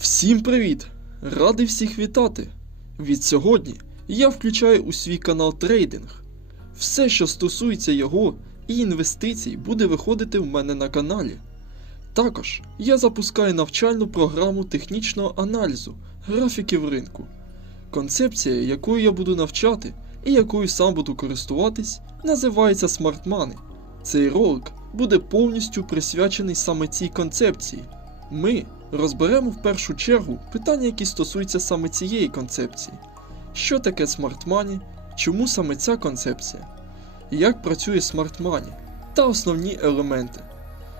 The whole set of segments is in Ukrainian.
Всім привіт! Радий всіх вітати! Від сьогодні я включаю у свій канал трейдинг. Все, що стосується його і інвестицій, буде виходити в мене на каналі. Також я запускаю навчальну програму технічного аналізу графіків ринку. Концепція, якою я буду навчати і якою сам буду користуватись, називається Money. Цей ролик буде повністю присвячений саме цій концепції. Ми розберемо в першу чергу питання, які стосуються саме цієї концепції. Що таке Money, чому саме ця концепція, як працює Money та основні елементи.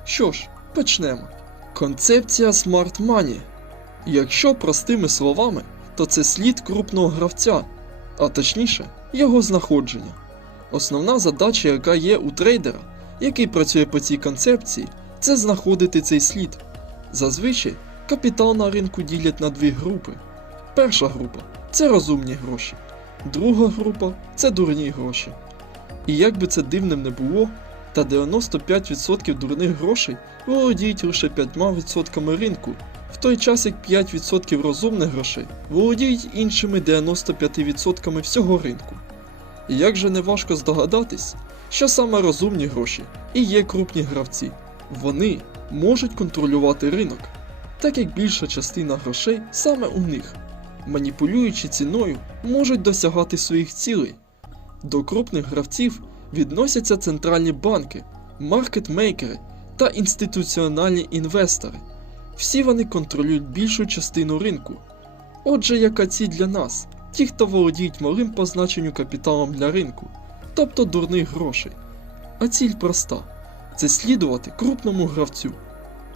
Що ж, почнемо. Концепція Money. Якщо простими словами, то це слід крупного гравця, а точніше, його знаходження. Основна задача, яка є у трейдера, який працює по цій концепції, це знаходити цей слід. Зазвичай капітал на ринку ділять на дві групи. Перша група це розумні гроші, друга група це дурні гроші. І як би це дивним не було, та 95% дурних грошей володіють лише 5% ринку, в той час як 5% розумних грошей володіють іншими 95% всього ринку. І як же не важко здогадатись, що саме розумні гроші і є крупні гравці. Вони можуть контролювати ринок, так як більша частина грошей саме у них, маніпулюючи ціною, можуть досягати своїх цілей. До крупних гравців відносяться центральні банки, маркетмейкери та інституціональні інвестори. Всі вони контролюють більшу частину ринку. Отже, яка ціль для нас? Ті, хто володіють малим по значенню капіталом для ринку, тобто дурних грошей. А ціль проста це слідувати крупному гравцю.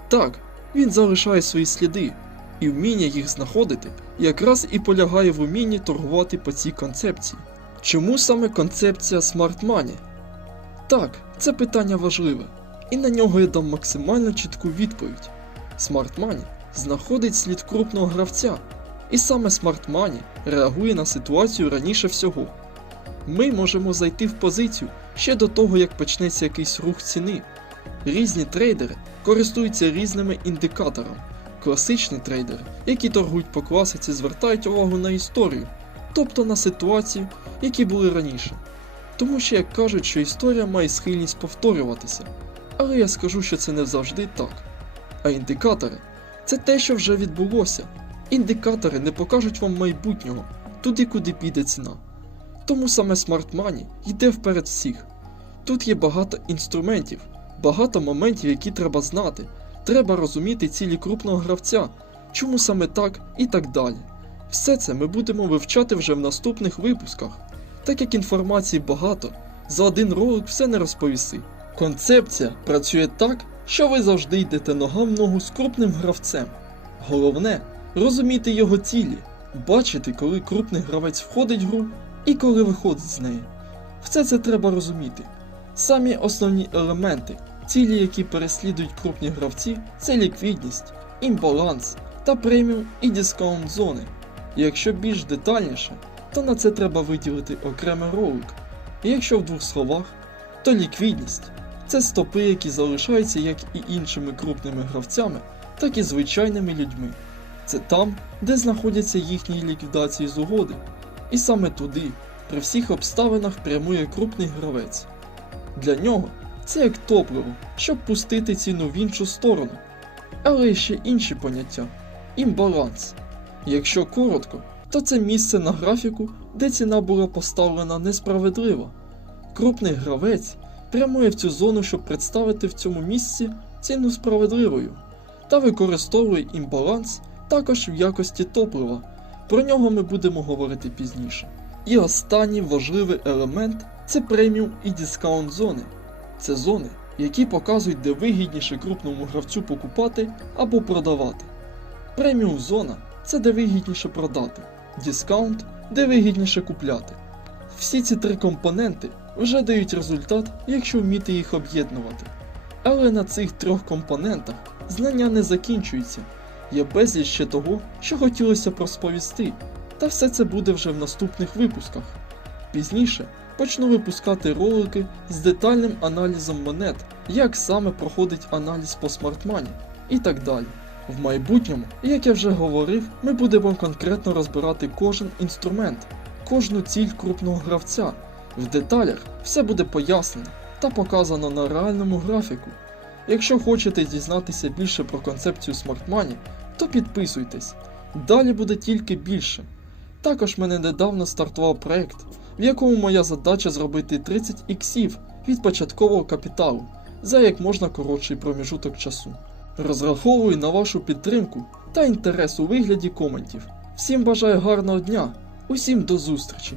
Так, він залишає свої сліди, і вміння їх знаходити якраз і полягає в умінні торгувати по цій концепції. Чому саме концепція Smart Money? Так, це питання важливе, і на нього я дам максимально чітку відповідь. Smart Money знаходить слід крупного гравця, і саме Smart Money реагує на ситуацію раніше всього. Ми можемо зайти в позицію ще до того, як почнеться якийсь рух ціни. Різні трейдери користуються різними індикаторами. Класичні трейдери, які торгують по класиці, звертають увагу на історію, тобто на ситуацію, які були раніше. Тому що як кажуть, що історія має схильність повторюватися. Але я скажу, що це не завжди так. А індикатори це те, що вже відбулося. Індикатори не покажуть вам майбутнього, туди, куди піде ціна. Тому саме Smart Money йде вперед всіх. Тут є багато інструментів, багато моментів, які треба знати. Треба розуміти цілі крупного гравця, чому саме так і так далі. Все це ми будемо вивчати вже в наступних випусках. Так як інформації багато, за один ролик все не розповіси. Концепція працює так, що ви завжди йдете нога в ногу з крупним гравцем. Головне розуміти його цілі, бачити, коли крупний гравець входить в гру і коли виходить з неї. Все це треба розуміти. Самі основні елементи, цілі, які переслідують крупні гравці, це ліквідність, імбаланс та преміум і дискаунт зони. І якщо більш детальніше, то на це треба виділити окремий ролик. І якщо в двох словах, то ліквідність це стопи, які залишаються як і іншими крупними гравцями, так і звичайними людьми. Це там, де знаходяться їхні ліквідації з угоди. І саме туди, при всіх обставинах прямує крупний гравець. Для нього це як топливо, щоб пустити ціну в іншу сторону. Але є ще інші поняття імбаланс. Якщо коротко, то це місце на графіку, де ціна була поставлена несправедливо. Крупний гравець прямує в цю зону, щоб представити в цьому місці ціну справедливою, та використовує імбаланс також в якості топлива. Про нього ми будемо говорити пізніше. І останній важливий елемент це преміум і дискаунт зони. Це зони, які показують, де вигідніше крупному гравцю покупати або продавати. Преміум зона це де вигідніше продати, дискаунт де вигідніше купляти. Всі ці три компоненти вже дають результат, якщо вміти їх об'єднувати. Але на цих трьох компонентах знання не закінчуються. Є безліч ще того, що хотілося б розповісти, та все це буде вже в наступних випусках. Пізніше почну випускати ролики з детальним аналізом монет, як саме проходить аналіз по смартмані і так далі. В майбутньому, як я вже говорив, ми будемо конкретно розбирати кожен інструмент, кожну ціль крупного гравця. В деталях все буде пояснено та показано на реальному графіку. Якщо хочете дізнатися більше про концепцію Money, то підписуйтесь. Далі буде тільки більше. Також мене недавно стартував проект, в якому моя задача зробити 30 іксів від початкового капіталу за як можна коротший проміжуток часу. Розраховую на вашу підтримку та інтерес у вигляді коментів. Всім бажаю гарного дня, усім до зустрічі!